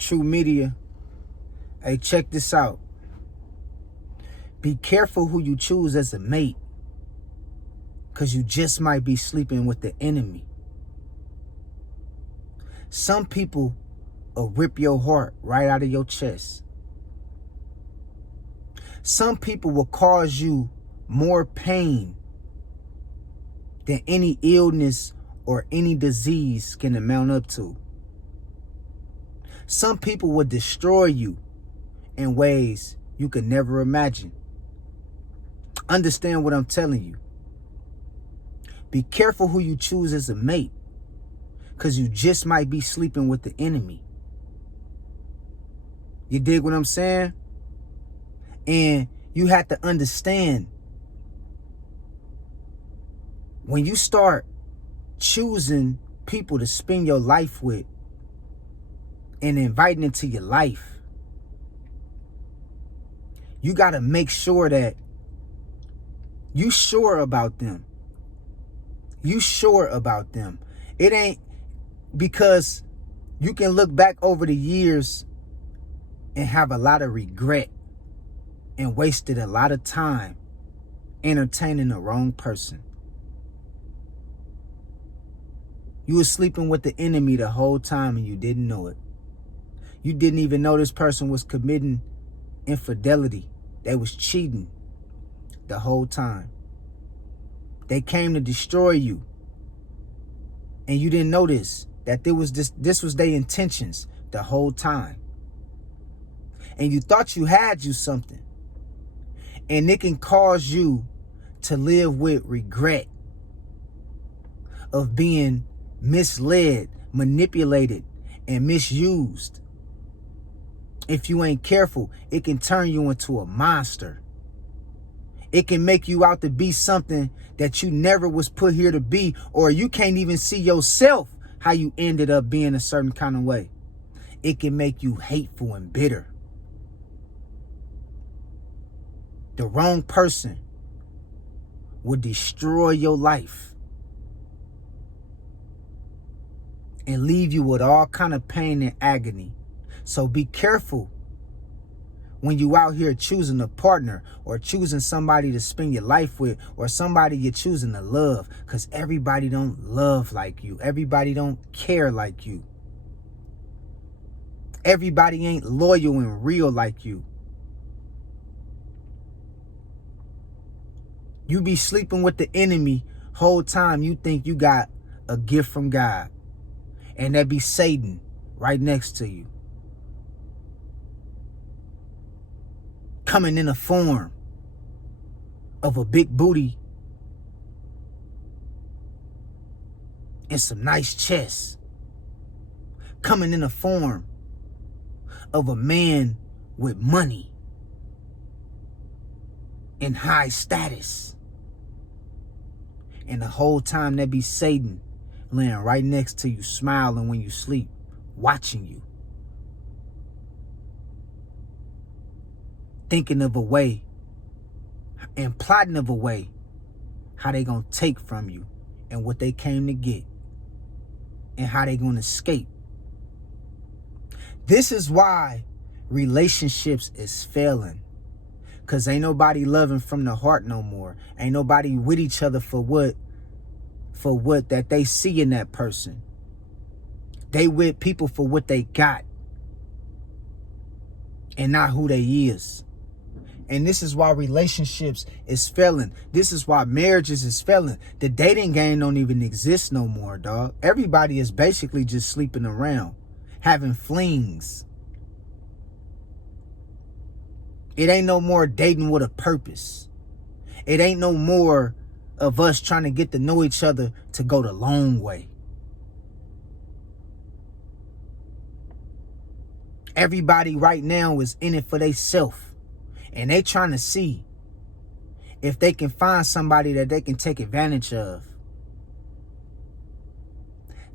True Media. Hey, check this out. Be careful who you choose as a mate, because you just might be sleeping with the enemy. Some people will rip your heart right out of your chest. Some people will cause you more pain than any illness or any disease can amount up to. Some people will destroy you in ways you could never imagine. Understand what I'm telling you. Be careful who you choose as a mate, because you just might be sleeping with the enemy. You dig what I'm saying? And you have to understand, when you start choosing people to spend your life with and inviting into your life, you got to make sure that you sure about them. You sure about them. It ain't because you can look back over the years and have a lot of regret and wasted a lot of time entertaining the wrong person. You were sleeping with the enemy the whole time and you didn't know it. You didn't even know this person was committing infidelity. They was cheating the whole time. They came to destroy you. And you didn't know this, that this was their intentions the whole time. And you thought you had you something. And it can cause you to live with regret of being misled, manipulated, and misused. If you ain't careful, it can turn you into a monster. It can make you out to be something that you never was put here to be, or you can't even see yourself how you ended up being a certain kind of way. It can make you hateful and bitter. The wrong person will destroy your life and leave you with all kind of pain and agony. So be careful when you out here choosing a partner or choosing somebody to spend your life with, or somebody you're choosing to love, because everybody don't love like you. Everybody don't care like you. Everybody ain't loyal and real like you. You be sleeping with the enemy whole time you think you got a gift from God. And that be Satan right next to you, coming in the form of a big booty and some nice chest, coming in the form of a man with money and high status. And the whole time that be Satan laying right next to you, smiling when you sleep, watching you, thinking of a way and plotting of a way how they gonna take from you and what they came to get and how they gonna escape. This is why relationships is failing, because ain't nobody loving from the heart no more. Ain't nobody with each other for what that they see in that person. They with people for what they got and not who they is. And this is why relationships is failing. This is why marriages is failing. The dating game don't even exist no more, dog. Everybody is basically just sleeping around, having flings. It ain't no more dating with a purpose. It ain't no more of us trying to get to know each other to go the long way. Everybody right now is in it for themselves. And they trying to see if they can find somebody that they can take advantage of.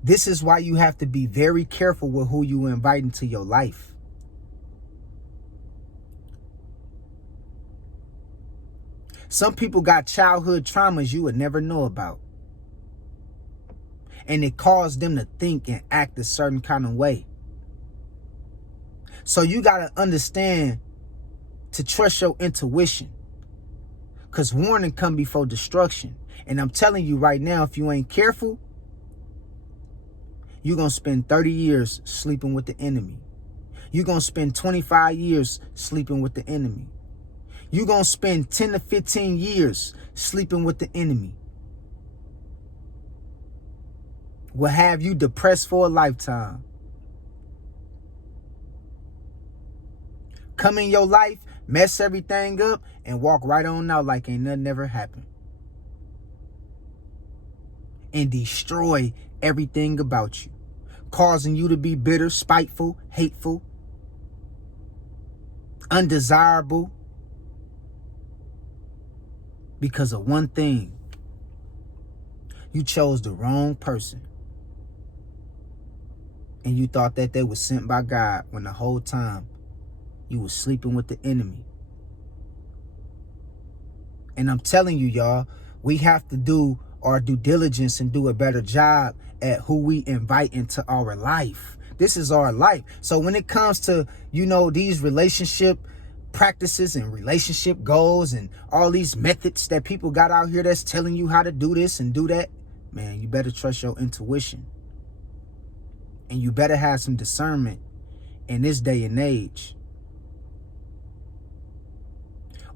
This is why you have to be very careful with who you invite into your life. Some people got childhood traumas you would never know about. And it caused them to think and act a certain kind of way. So you got to understand to trust your intuition. Because warning come before destruction. And I'm telling you right now, if you ain't careful, you're going to spend 30 years sleeping with the enemy. You're going to spend 25 years sleeping with the enemy. You're going to spend 10 to 15 years sleeping with the enemy. Will have you depressed for a lifetime. Come in your life, mess everything up, and walk right on out like ain't nothing ever happened. And destroy everything about you, causing you to be bitter, spiteful, hateful, undesirable, because of one thing. You chose the wrong person. And you thought that they were sent by God when the whole time you were sleeping with the enemy. And I'm telling you, y'all, we have to do our due diligence and do a better job at who we invite into our life. This is our life. So when it comes to, these relationship practices and relationship goals and all these methods that people got out here that's telling you how to do this and do that, man, you better trust your intuition. And you better have some discernment in this day and age.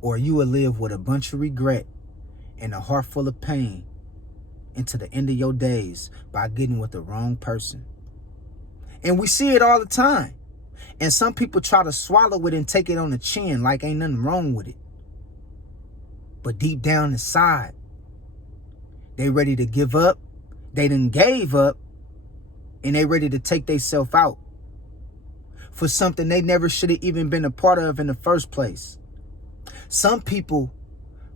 Or you will live with a bunch of regret and a heart full of pain into the end of your days by getting with the wrong person. And we see it all the time. And some people try to swallow it and take it on the chin like ain't nothing wrong with it. But deep down inside, they ready to give up. They done gave up. And they ready to take themselves out for something they never should have even been a part of in the first place. Some people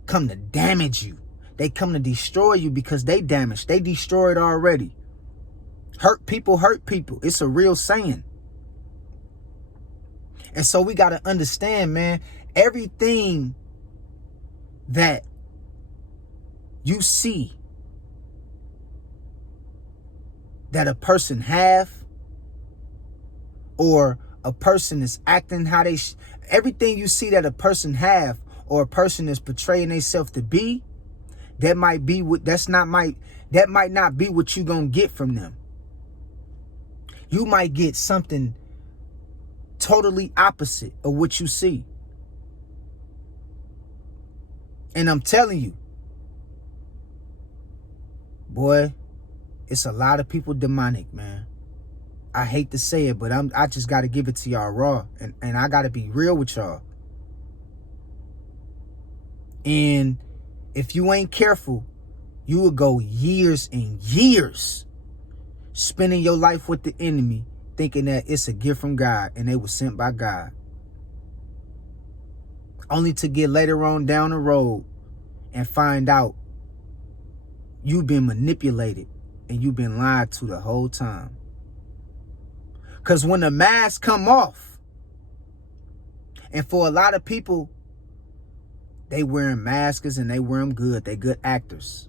come to damage you. They come to destroy you because they damaged. They destroyed already. Hurt people hurt people. It's a real saying. And so we got to understand, man, everything that you see that a person have, or a person is acting how they, everything you see that a person have, or a person is portraying themselves to be, that might be what, that might not be what you gonna get from them. You might get something totally opposite of what you see. And I'm telling you, boy, it's a lot of people demonic, man. I hate to say it, but I just got to give it to y'all raw. And I got to be real with y'all. And if you ain't careful, you will go years and years spending your life with the enemy, thinking that it's a gift from God and they were sent by God. Only to get later on down the road and find out you've been manipulated and you've been lied to the whole time. Because when the masks come off, and for a lot of people, they wearing masks and they wear them good. They good actors.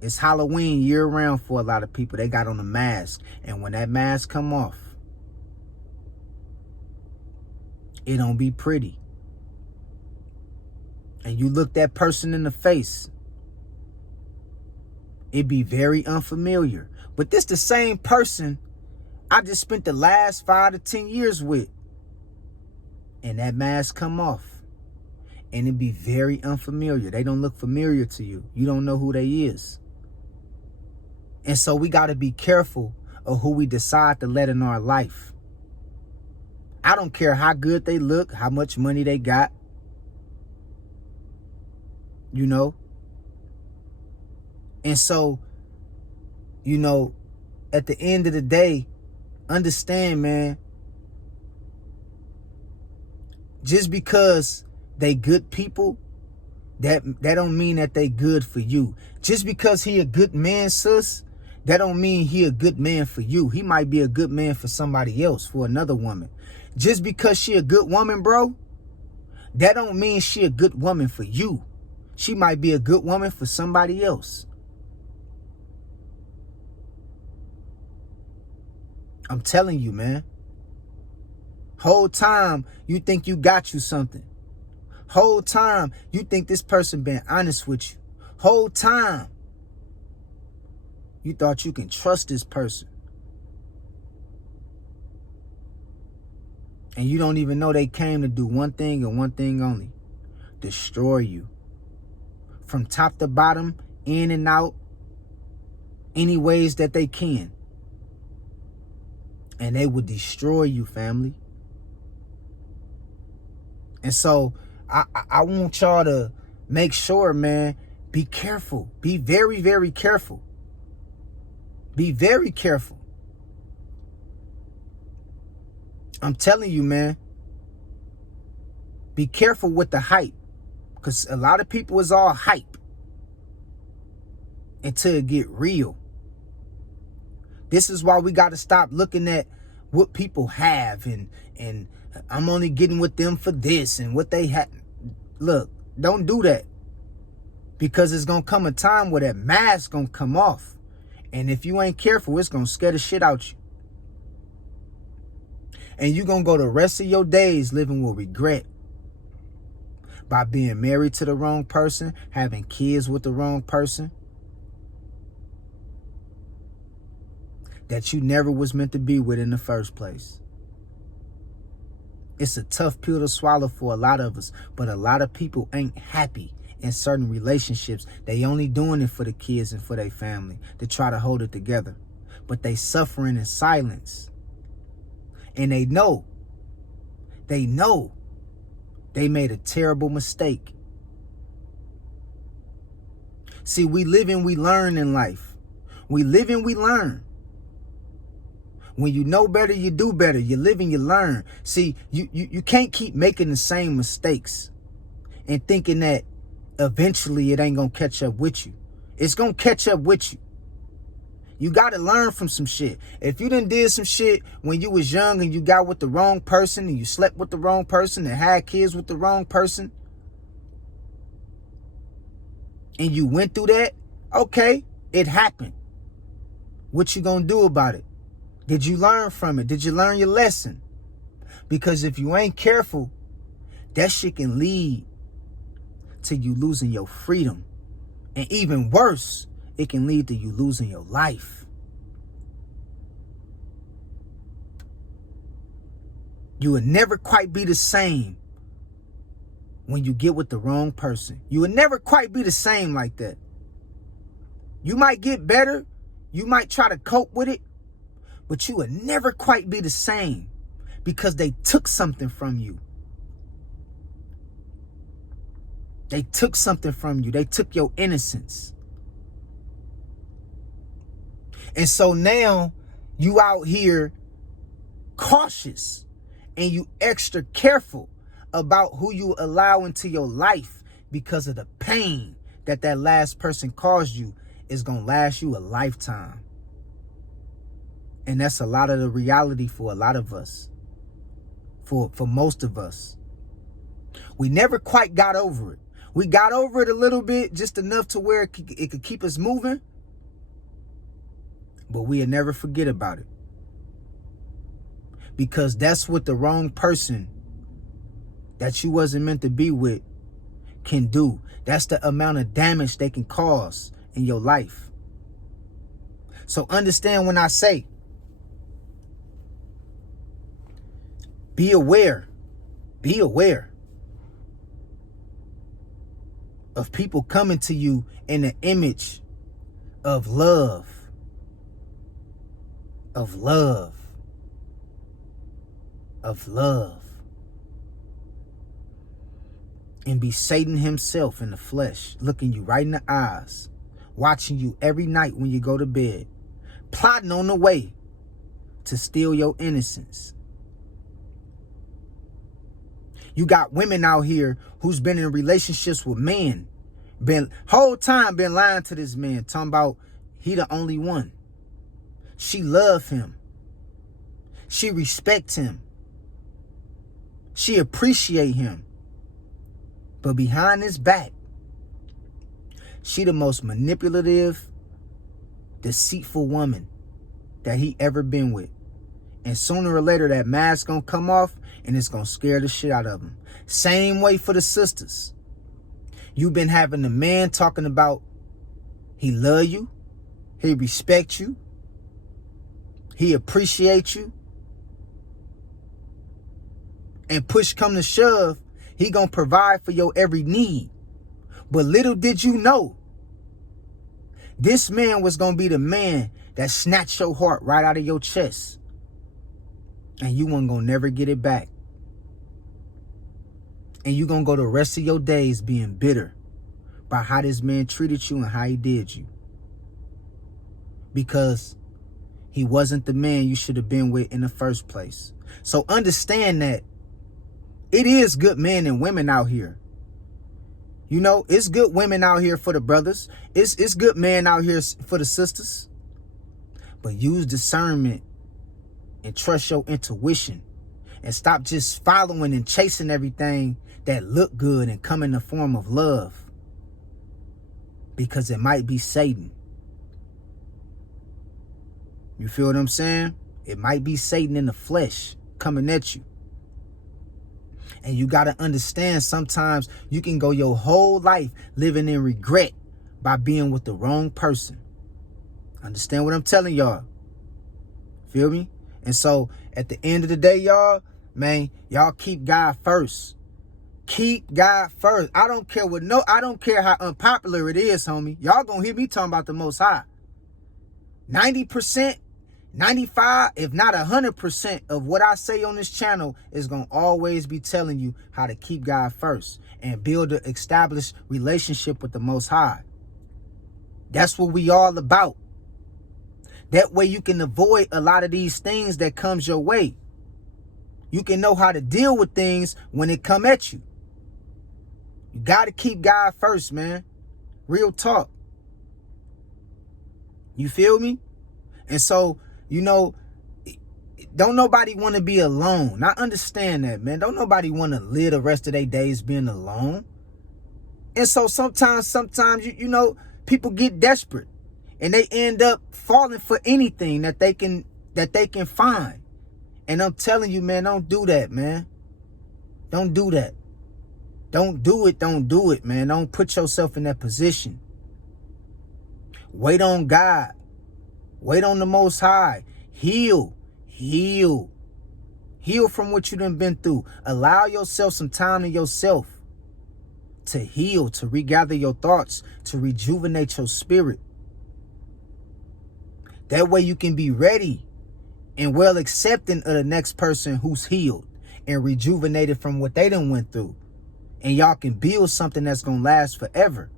It's Halloween year round for a lot of people. They got on a mask. And when that mask come off, it don't be pretty. And you look that person in the face, it be very unfamiliar. But this the same person I just spent the last 5 to 10 years with. And that mask come off. And it be very unfamiliar. They don't look familiar to you. You don't know who they is. And so we got to be careful of who we decide to let in our life. I don't care how good they look, how much money they got. You know? And so, at the end of the day, understand, man, just because they good people, that don't mean that they good for you. Just because he a good man, sis, that don't mean he a good man for you. He might be a good man for somebody else, for another woman. Just because she a good woman, bro, that don't mean she a good woman for you. She might be a good woman for somebody else. I'm telling you, man. Whole time you think you got you something. Whole time you think this person been honest with you. Whole time you thought you can trust this person. And you don't even know they came to do one thing and one thing only. Destroy you. From top to bottom, in and out, any ways that they can. And they would destroy you, family. And so I want y'all to make sure, man, be careful. Be very, very careful. Be very careful. I'm telling you, man, be careful with the hype. Because a lot of people is all hype until it get real. This is why we got to stop looking at what people have and I'm only getting with them for this and what they have. Look, don't do that. Because it's going to come a time where that mask going to come off. And if you ain't careful, it's going to scare the shit out you. And you're going to go the rest of your days living with regret. By being married to the wrong person, having kids with the wrong person. That you never was meant to be with in the first place. It's a tough pill to swallow for a lot of us. But a lot of people ain't happy in certain relationships. They only doing it for the kids and for their family. To try to hold it together. But they suffering in silence. And they know they made a terrible mistake. See, we live and we learn in life. We live and we learn. When you know better, you do better. You live and you learn. See, you can't keep making the same mistakes and thinking that eventually it ain't going to catch up with you. It's going to catch up with you. You got to learn from some shit. If you done did some shit when you was young and you got with the wrong person and you slept with the wrong person and had kids with the wrong person and you went through that, okay, it happened. What you gonna do about it? Did you learn from it? Did you learn your lesson? Because if you ain't careful, that shit can lead to you losing your freedom. And even worse, it can lead to you losing your life. You will never quite be the same when you get with the wrong person. You will never quite be the same like that. You might get better. You might try to cope with it. But you will never quite be the same because they took something from you. They took something from you. They took your innocence. And so now you out here cautious and you extra careful about who you allow into your life because of the pain that last person caused you is going to last you a lifetime. And that's a lot of the reality for a lot of us, for most of us. We never quite got over it. We got over it a little bit, just enough to where it could keep us moving. But we'll never forget about it. Because that's what the wrong person that you wasn't meant to be with can do. That's the amount of damage they can cause in your life. So understand when I say, be aware of people coming to you in the image of love. Of love. And be Satan himself in the flesh, looking you right in the eyes, watching you every night when you go to bed, plotting on the way to steal your innocence. You got women out here who's been in relationships with men, whole time been lying to this man, talking about he the only one. She love him. She respect him. She appreciate him. But behind his back, she the most manipulative, deceitful woman that he ever been with. And sooner or later, that mask gonna come off and it's gonna scare the shit out of them. Same way for the sisters. You've been having the man talking about he love you, he respect you, he appreciate you. And push come to shove, he gonna provide for your every need. But little did you know, this man was gonna be the man that snatched your heart right out of your chest. And you weren't gonna never get it back. And you gonna go the rest of your days being bitter by how this man treated you and how he did you. Because he wasn't the man you should have been with in the first place. So understand that it is good men and women out here. You know, it's good women out here for the brothers. It's good men out here for the sisters. But use discernment and trust your intuition. And stop just following and chasing everything that look good and come in the form of love. Because it might be Satan. You feel what I'm saying? It might be Satan in the flesh coming at you. And you got to understand, sometimes you can go your whole life living in regret by being with the wrong person. Understand what I'm telling y'all? Feel me? And so at the end of the day, y'all, man, y'all keep God first. Keep God first. I don't care how unpopular it is, homie. Y'all gonna hear me talking about the Most High. 90%, 95, if not 100% of what I say on this channel is going to always be telling you how to keep God first and build an established relationship with the Most High. That's what we all about. That way you can avoid a lot of these things that comes your way. You can know how to deal with things when it come at you. You got to keep God first, man. Real talk. You feel me? And so, you know, don't nobody want to be alone. I understand that, man. Don't nobody want to live the rest of their days being alone. And so sometimes, you know, people get desperate and they end up falling for anything that they can find. And I'm telling you, man, don't do that, man. Don't do that. Don't do it, man. Don't put yourself in that position. Wait on God. Wait on the Most High. Heal. Heal from what you done been through. Allow yourself some time to yourself to heal, to regather your thoughts, to rejuvenate your spirit. That way you can be ready and well accepting of the next person who's healed and rejuvenated from what they done went through. And y'all can build something that's going to last forever.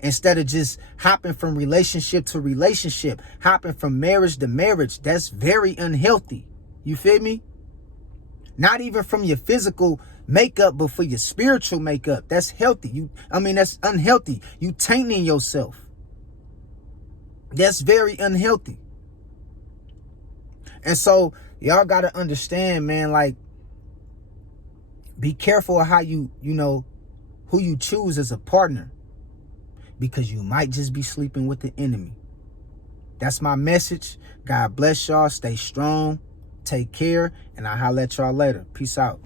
Instead of just hopping from relationship to relationship, hopping from marriage to marriage. That's very unhealthy. You feel me? Not even from your physical makeup, but for your spiritual makeup. That's healthy. That's unhealthy. You tainting yourself. That's very unhealthy. And so y'all got to understand, man, like, be careful of how you know, who you choose as a partner. Because you might just be sleeping with the enemy. That's my message. God bless y'all. Stay strong. Take care. And I'll holler at y'all later. Peace out.